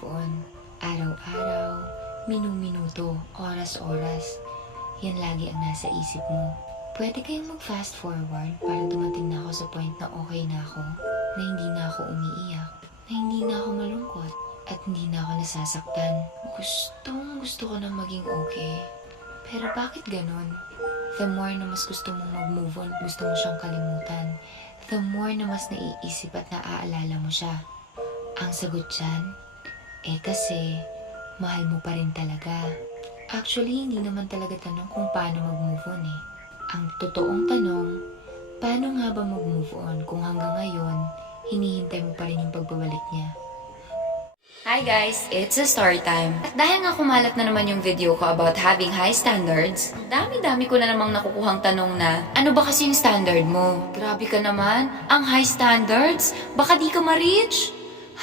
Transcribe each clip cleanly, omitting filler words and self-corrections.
move on. Araw-araw, minu-minuto, oras-oras. Yan lagi ang nasa isip mo. Pwede kayong mag-fast forward para dumating na ako sa point na okay na ako, na hindi na ako umiiyak, na hindi na ako malungkot, at hindi na ako nasasaktan. Gusto ko na maging okay. Pero bakit ganun? The more na mas gusto mong mag-move on, gusto mo siyang kalimutan, the more na mas naiisip at naaalala mo siya. Ang sagot dyan, kasi mahal mo pa rin talaga. Actually, hindi naman talaga tanong kung paano mag-move on Ang totoong tanong, paano nga ba mag-move on kung hanggang ngayon, hinihintay mo pa rin yung pagbabalik niya? Hi guys, it's a story time. At dahil nga kumalat na naman yung video ko about having high standards, dami-dami ko na namang nakukuhang tanong na, ano ba kasi yung standard mo? Grabe ka naman, ang high standards? Baka di ka ma-reach?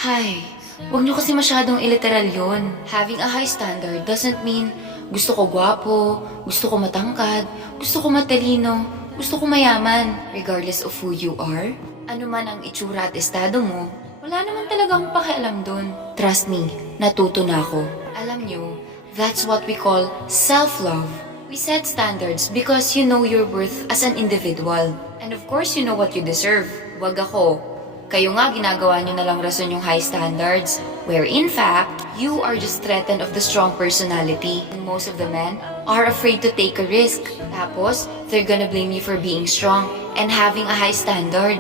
Hay, huwag niyo kasi masyadong iliteral yun. Having a high standard doesn't mean gusto ko gwapo, gusto ko matangkad, gusto ko matalino, gusto ko mayaman. Regardless of who you are, ano man ang itsura at estado mo, wala naman talaga akong pakialam dun. Trust me, natuto na ako. Alam nyo, that's what we call self-love. We set standards because you know your worth as an individual. And of course, you know what you deserve. Wag ako. Kayo nga ginagawa nyo na lang rason yung high standards, where in fact, you are just threatened of the strong personality. And most of the men are afraid to take a risk. Tapos, they're gonna blame you for being strong and having a high standard.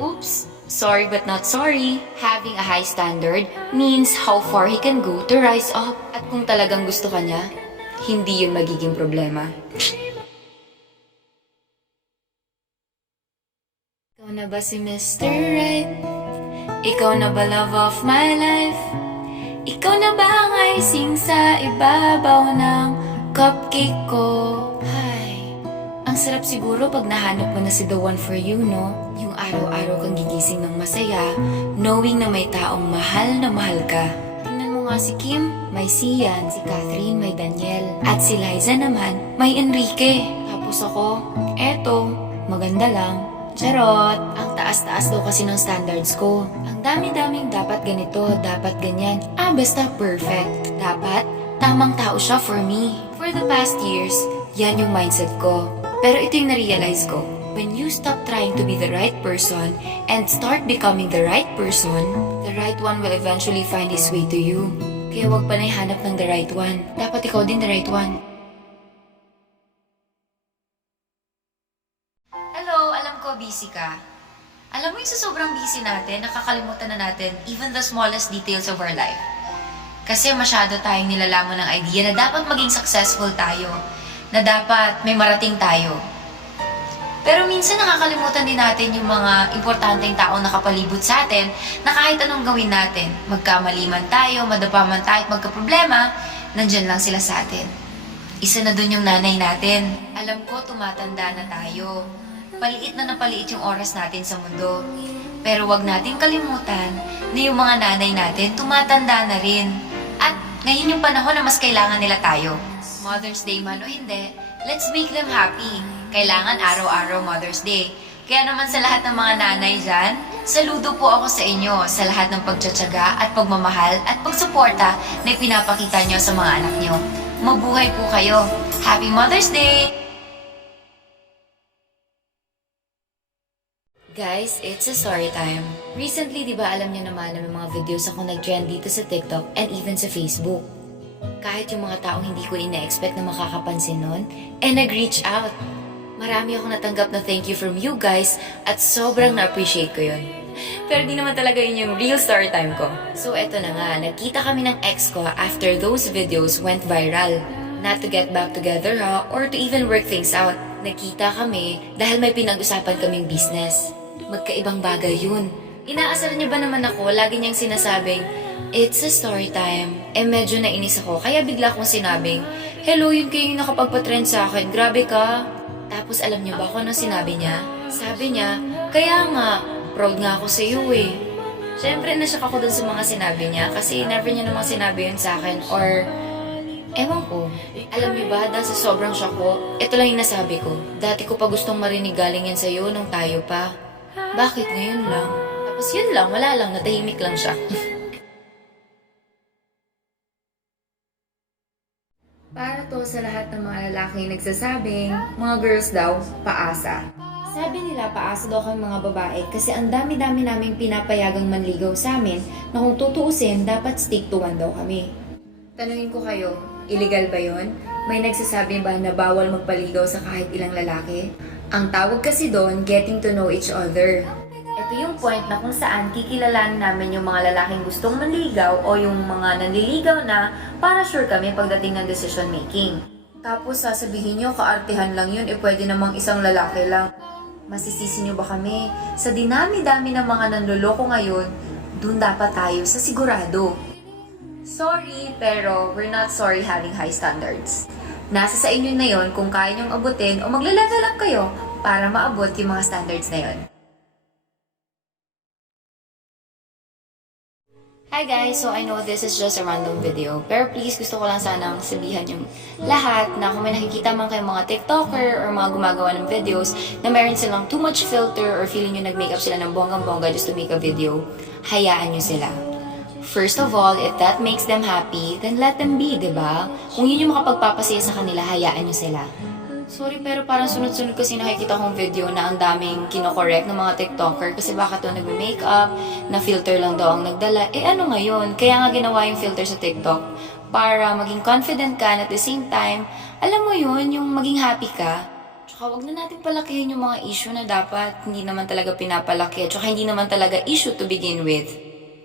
Oops! Sorry but not sorry. Having a high standard means how far he can go to rise up. At kung talagang gusto ka niya, hindi yun magiging problema. Ikaw na ba si Mr. Right? Ikaw na ba love of my life? Ikaw na ba ang icing sa ibabaw ng cupcake ko? Hi. Ang sarap siguro pag nahanap mo na si the one for you, no? Yung araw-araw kang gigising ng masaya, knowing na may taong mahal na mahal ka. Tingnan mo nga si Kim, may Sian, si Catherine, may Daniel, at si Liza naman, may Enrique. Tapos ako, eto, maganda lang. Charot! Ang taas-taas daw kasi ng standards ko. Ang dami-daming dapat ganito, dapat ganyan. Basta perfect. Dapat, tamang tao siya for me. For the past years, yan yung mindset ko. Pero ito yung na-realize ko. When you stop trying to be the right person and start becoming the right person, the right one will eventually find his way to you. Kaya wag pa na ihanap ng the right one. Dapat ikaw din the right one. Hello, alam ko busy ka. Alam mo yung sa sobrang busy natin, nakakalimutan na natin even the smallest details of our life. Kasi masyado tayong nilalaman ng idea na dapat maging successful tayo, na dapat may marating tayo. Pero minsan nakakalimutan din natin yung mga importanteng taong nakapalibot sa atin na kahit anong gawin natin, magkamali man tayo, madapa man tayo, magkaproblema, nandyan lang sila sa atin. Isa na dun yung nanay natin. Alam ko, tumatanda na tayo. Paliit na napaliit yung oras natin sa mundo. Pero wag natin kalimutan na yung mga nanay natin tumatanda na rin. At ngayon yung panahon na mas kailangan nila tayo. Mother's Day man o hindi, let's make them happy. Kailangan araw-araw Mother's Day. Kaya naman sa lahat ng mga nanay dyan, saludo po ako sa inyo sa lahat ng pagtsatsaga at pagmamahal at pagsuporta na ipinapakita nyo sa mga anak nyo. Mabuhay po kayo. Happy Mother's Day! Guys, it's a story time. Recently, di ba alam niyo naman na may mga videos ako nag-trend dito sa TikTok and even sa Facebook. Kahit yung mga taong hindi ko ina-expect na makakapansin nun, nag-reach out. Marami akong natanggap na thank you from you guys at sobrang na-appreciate ko yun. Pero di naman talaga yun yung real story time ko. So eto na nga, nagkita kami ng ex ko after those videos went viral. Not to get back together or to even work things out. Nagkita kami dahil may pinag-usapan kaming business. Magkaibang bagay yun. Inaasar niya ba naman ako, lagi niyang sinasabing, it's a story time. Medyo nainis ako, kaya bigla kong sinabing, hello, yun kayo yung nakapagpatrend sa akin, grabe ka. Tapos alam niyo ba kung anong sinabi niya? Sabi niya, kaya nga, proud nga ako sa iyo eh. Siyempre nashock ako dun sa mga sinabi niya kasi never niya namang sinabi yun sa akin or ewan ko. Alam niyo ba, dahil sa sobrang shock ko, ito lang yung nasabi ko. Dati ko pa gustong marinig galing yan sa'yo nung tayo pa. Bakit ngayon lang? Tapos yun lang, wala lang, natahimik lang siya. Para to sa lahat ng mga lalaki nagsasabing, mga girls daw, paasa. Sabi nila paasa daw kami mga babae kasi ang dami-dami naming pinapayagang manligaw sa amin na kung tutuusin, dapat stick to one daw kami. Tanungin ko kayo, illegal ba yon? May nagsasabi ba na bawal magpaligaw sa kahit ilang lalaki? Ang tawag kasi doon, getting to know each other. Ito yung point na kung saan kikilalanin namin yung mga lalaking gustong manligaw o yung mga nanliligaw na para sure kami pagdating ng decision making. Tapos sasabihin nyo, kaartihan lang yun, pwede namang isang lalaki lang. Masisisi nyo ba kami? Sa dinami-dami ng mga nanloloko ngayon, dun dapat tayo sa sigurado. Sorry, pero we're not sorry having high standards. Nasa sa inyo na yon kung kaya nyong abutin o magle-level up kayo para maabot yung mga standards na yon. Hi guys! So I know this is just a random video, pero please gusto ko lang sanang sabihan yung lahat na kung may nakikita man kayong mga TikToker or mga gumagawa ng videos na meron silang too much filter or feeling nyo nag-makeup sila ng bonggang-bongga just to make a video, hayaan nyo sila. First of all, if that makes them happy, then let them be, diba? Kung yun yung makapagpapasaya sa kanila, hayaan nyo sila. Sorry, pero parang sunod-sunod kasi nakikita kong video na ang daming kinokorek ng mga TikToker kasi baka to nagme-makeup, na filter lang daw ang nagdala. Ano ngayon? Kaya nga ginawa yung filter sa TikTok para maging confident ka and at the same time, alam mo yun, yung maging happy ka. Tsaka wag na natin palakihin yung mga issue na dapat hindi naman talaga pinapalaki at tsaka hindi naman talaga issue to begin with.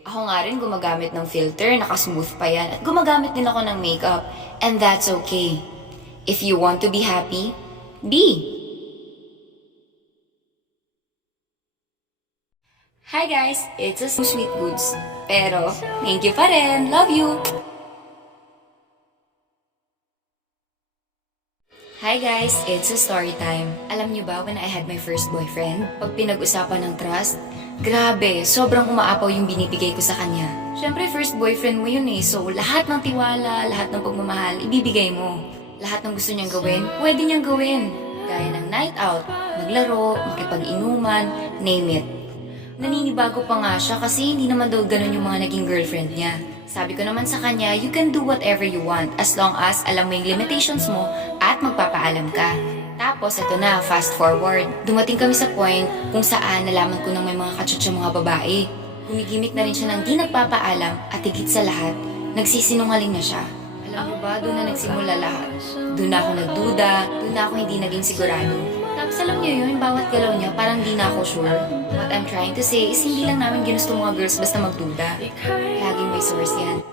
Ako nga rin gumagamit ng filter, nakasmooth pa yan. At gumagamit din ako ng makeup. And that's okay. If you want to be happy, be. Hi guys, it's a Sweet Goods. Pero, thank you pa rin. Love you! Hi guys, it's a story time. Alam niyo ba when I had my first boyfriend, pag pinag-usapan ng trust, grabe, sobrang umaapaw yung binibigay ko sa kanya. Siyempre, first boyfriend mo yun eh, so lahat ng tiwala, lahat ng pagmamahal, ibibigay mo. Lahat ng gusto niyang gawin, pwede niyang gawin. Gaya ng night out, maglaro, makipag-inuman, name it. Naninibago pa nga siya kasi hindi naman daw ganun yung mga naging girlfriend niya. Sabi ko naman sa kanya, you can do whatever you want as long as alam mo yung limitations mo at magpapaalam ka. Tapos ito na, fast forward. Dumating kami sa point kung saan nalaman ko nang may mga katsutsa mga babae. Gumigimik na rin siya ng di nagpapaalam at higit sa lahat, nagsisinungaling na siya. Alam mo ba, doon na nagsimula lahat. Doon na ako nagduda, doon na ako hindi naging sigurado. Tapos alam niyo yun, bawat galaw niya parang di na ako sure. What I'm trying to say is hindi lang namin ginusto mga girls basta magduda. Laging may source yan.